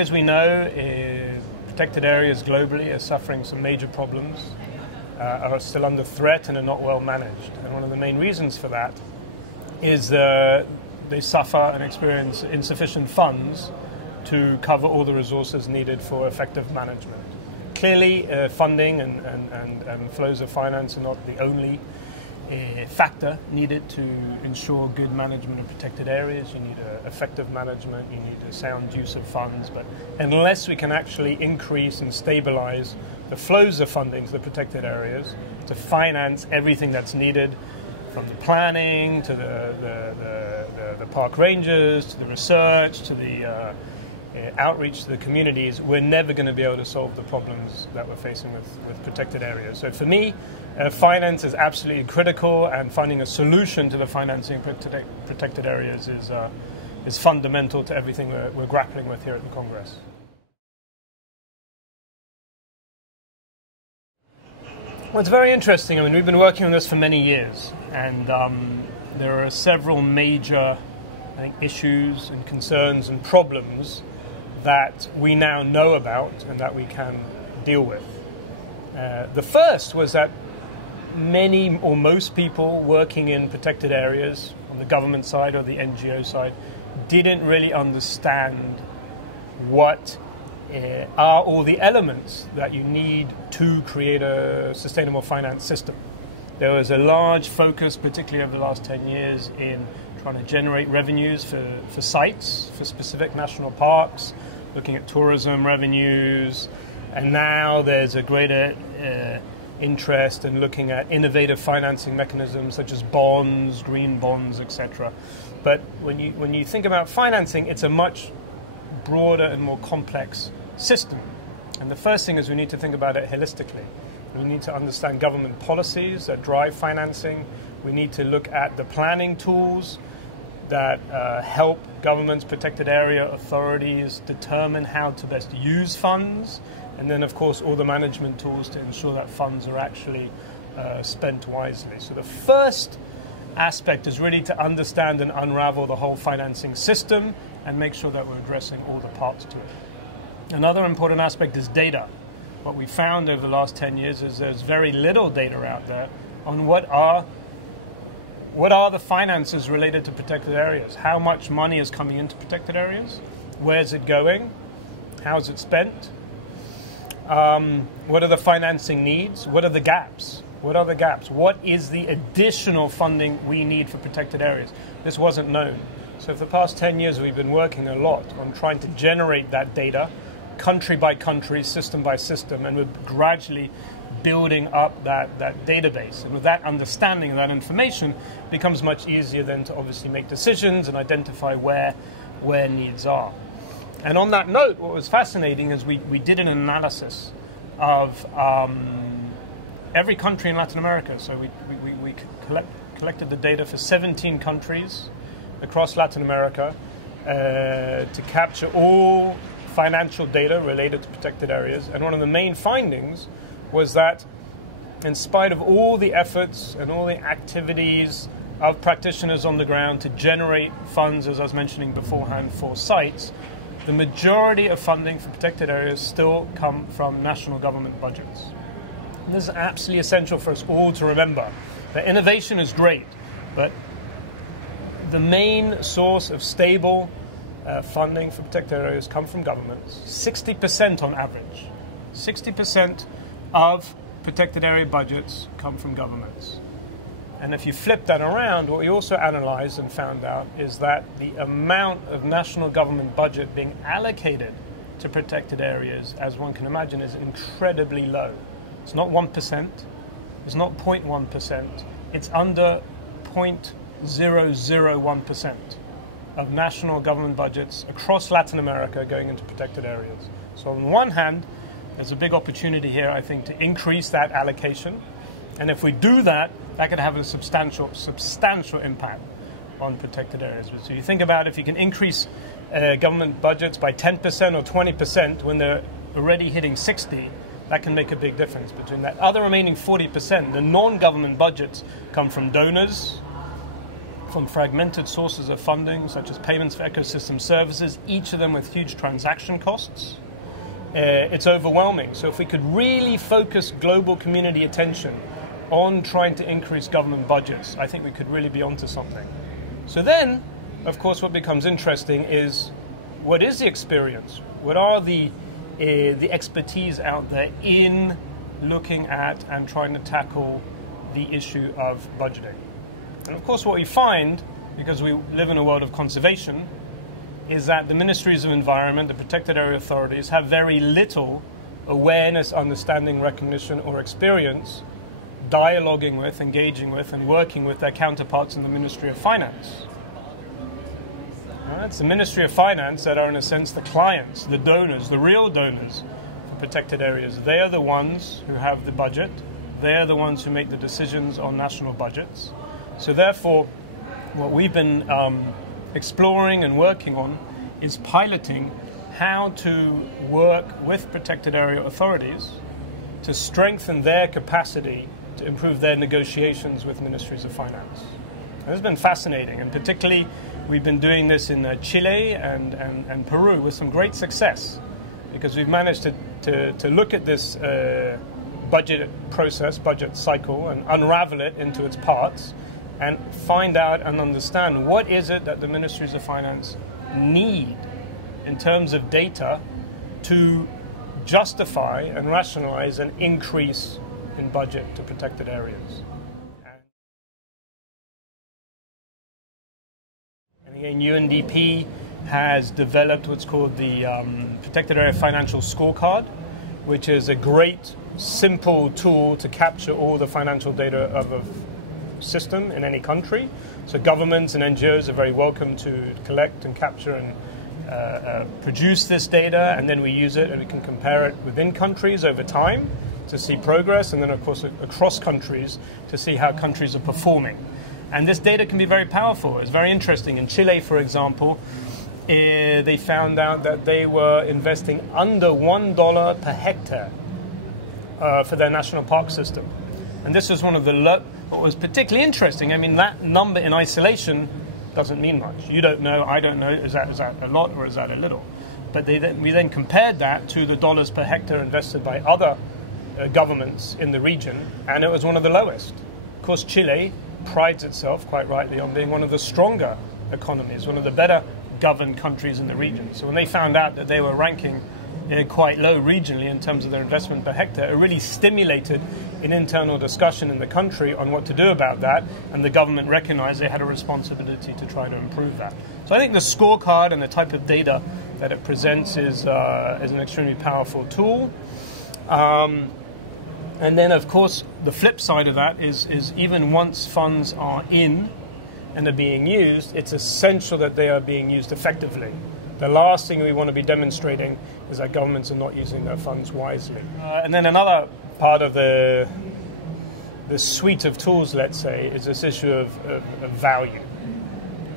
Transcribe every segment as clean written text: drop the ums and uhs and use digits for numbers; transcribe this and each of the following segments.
as we know, protected areas globally are suffering some major problems, are still under threat and are not well managed. And one of the main reasons for that is they suffer and experience insufficient funds to cover all the resources needed for effective management. Clearly, funding and flows of finance are not the only factor needed to ensure good management of protected areas. You need effective management, you need a sound use of funds, but unless we can actually increase and stabilize the flows of funding to the protected areas to finance everything that's needed, from the planning to the park rangers, to the research, to the outreach to the communities, we're never going to be able to solve the problems that we're facing with protected areas. So for me, finance is absolutely critical, and finding a solution to the financing of protected areas is fundamental to everything we're grappling with here at the Congress. Well, it's very interesting. I mean, we've been working on this for many years, and there are several major, I think, issues and concerns and problems that we now know about and that we can deal with. The first was that many or most people working in protected areas on the government side or the NGO side didn't really understand what are all the elements that you need to create a sustainable finance system. There was a large focus, particularly over the last 10 years, in trying to generate revenues for sites, for specific national parks, looking at tourism revenues, and now there's a greater interest in looking at innovative financing mechanisms such as bonds, green bonds, etc. But when you think about financing, it's a much broader and more complex system. And the first thing is we need to think about it holistically. We need to understand government policies that drive financing. We need to look at the planning tools that help governments, protected area authorities determine how to best use funds. And then, of course, all the management tools to ensure that funds are actually spent wisely. So the first aspect is really to understand and unravel the whole financing system and make sure that we're addressing all the parts to it. Another important aspect is data. What we found over the last 10 years is there's very little data out there on what are the finances related to protected areas. How much money is coming into protected areas? Where's it going? How is it spent? What are the financing needs? What are the gaps? What are the gaps? What is the additional funding we need for protected areas? This wasn't known. So for the past 10 years, we've been working a lot on trying to generate that data, country by country, system by system, and we're gradually building up that database. And with that understanding, that information, it becomes much easier then to obviously make decisions and identify where needs are. And on that note, what was fascinating is we did an analysis of every country in Latin America. So we collected the data for 17 countries across Latin America to capture all financial data related to protected areas. And one of the main findings was that in spite of all the efforts and all the activities of practitioners on the ground to generate funds, as I was mentioning beforehand, for sites, the majority of funding for protected areas still come from national government budgets. And this is absolutely essential for us all to remember that innovation is great, but the main source of stable funding for protected areas come from governments. 60% on average. 60% of protected area budgets come from governments. And if you flip that around, what we also analyzed and found out is that the amount of national government budget being allocated to protected areas, as one can imagine, is incredibly low. It's not 1%, it's not 0.1%, it's under 0.001% of national government budgets across Latin America going into protected areas. So on one hand, there's a big opportunity here, I think, to increase that allocation. And if we do that, that could have a substantial impact on protected areas. So you think about if you can increase government budgets by 10% or 20% when they're already hitting 60%, that can make a big difference. Between that other remaining 40%, the non-government budgets come from donors, from fragmented sources of funding, such as payments for ecosystem services, each of them with huge transaction costs. It's overwhelming. So if we could really focus global community attention on trying to increase government budgets, I think we could really be onto something. So then, of course, what becomes interesting is, what is the experience? What are the expertise out there in looking at and trying to tackle the issue of budgeting? And of course, what we find, because we live in a world of conservation, is that the ministries of environment, the protected area authorities, have very little awareness, understanding, recognition, or experience dialoguing with, engaging with, and working with their counterparts in the Ministry of Finance. It's the Ministry of Finance that are, in a sense, the clients, the donors, the real donors for protected areas. They are the ones who have the budget. They are the ones who make the decisions on national budgets. So therefore, what we've been exploring and working on is piloting how to work with protected area authorities to strengthen their capacity to improve their negotiations with ministries of finance. And this has been fascinating, and particularly we've been doing this in Chile and Peru with some great success, because we've managed to look at this budget process, budget cycle, and unravel it into its parts and find out and understand what is it that the ministries of finance need in terms of data to justify and rationalize an increase in budget to protected areas. And again, UNDP has developed what's called the Protected Area Financial Scorecard, which is a great, simple tool to capture all the financial data of a system in any country. So governments and NGOs are very welcome to collect and capture and produce this data, and then we use it and we can compare it within countries over time to see progress, and then of course across countries to see how countries are performing. And this data can be very powerful. It's very interesting. In Chile, for example, they found out that they were investing under $1 per hectare for their national park system. And this was one of the what was particularly interesting. I mean, that number in isolation doesn't mean much. You don't know, I don't know, is that a lot or is that a little? But we then compared that to the dollars per hectare invested by other governments in the region, and it was one of the lowest. Of course, Chile prides itself, quite rightly, on being one of the stronger economies, one of the better governed countries in the region. So when they found out that they were ranking quite low regionally in terms of their investment per hectare, it really stimulated an internal discussion in the country on what to do about that, and the government recognized they had a responsibility to try to improve that. So I think the scorecard and the type of data that it presents is an extremely powerful tool. And then, of course, the flip side of that is even once funds are in and are being used, it's essential that they are being used effectively. The last thing we want to be demonstrating is that governments are not using their funds wisely. And then another part of the suite of tools, let's say, is this issue of value.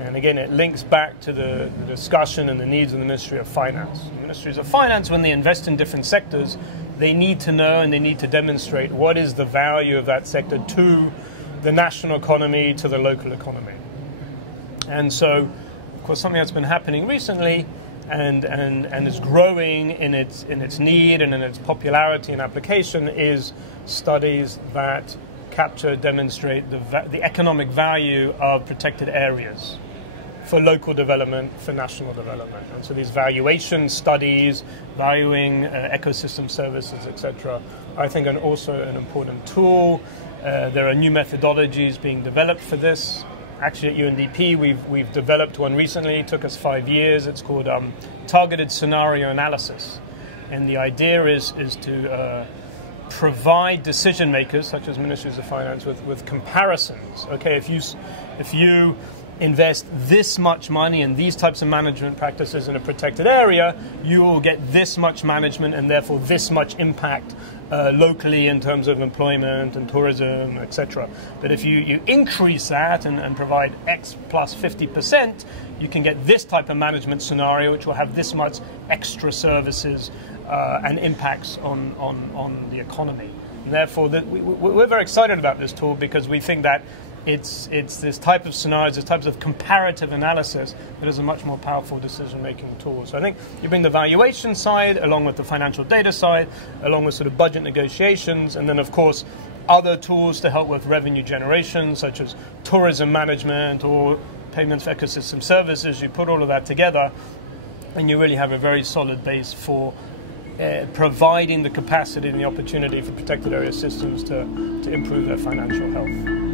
And again, it links back to the discussion and the needs of the Ministry of Finance. Ministries of Finance, when they invest in different sectors, they need to know and they need to demonstrate what is the value of that sector to the national economy, to the local economy. And so, of course, something that's been happening recently and is growing in its need and in its popularity and application is studies that capture, demonstrate the economic value of protected areas for local development, for national development. And so these valuation studies, valuing ecosystem services, etc., I think are also an important tool. There are new methodologies being developed for this. Actually, at UNDP, we've developed one recently. It took us 5 years. It's called targeted scenario analysis. And the idea is to provide decision makers, such as ministries of finance, with comparisons. Okay, if you invest this much money in these types of management practices in a protected area, you will get this much management and therefore this much impact locally in terms of employment and tourism, etc. But if you increase that and provide X plus 50%, you can get this type of management scenario which will have this much extra services and impacts on the economy. And therefore, we're very excited about this tool because we think that it's this type of scenarios, this types of comparative analysis that is a much more powerful decision-making tool. So I think you bring the valuation side along with the financial data side, along with sort of budget negotiations, and then of course other tools to help with revenue generation, such as tourism management or payments for ecosystem services. You put all of that together, and you really have a very solid base for providing the capacity and the opportunity for protected area systems to improve their financial health.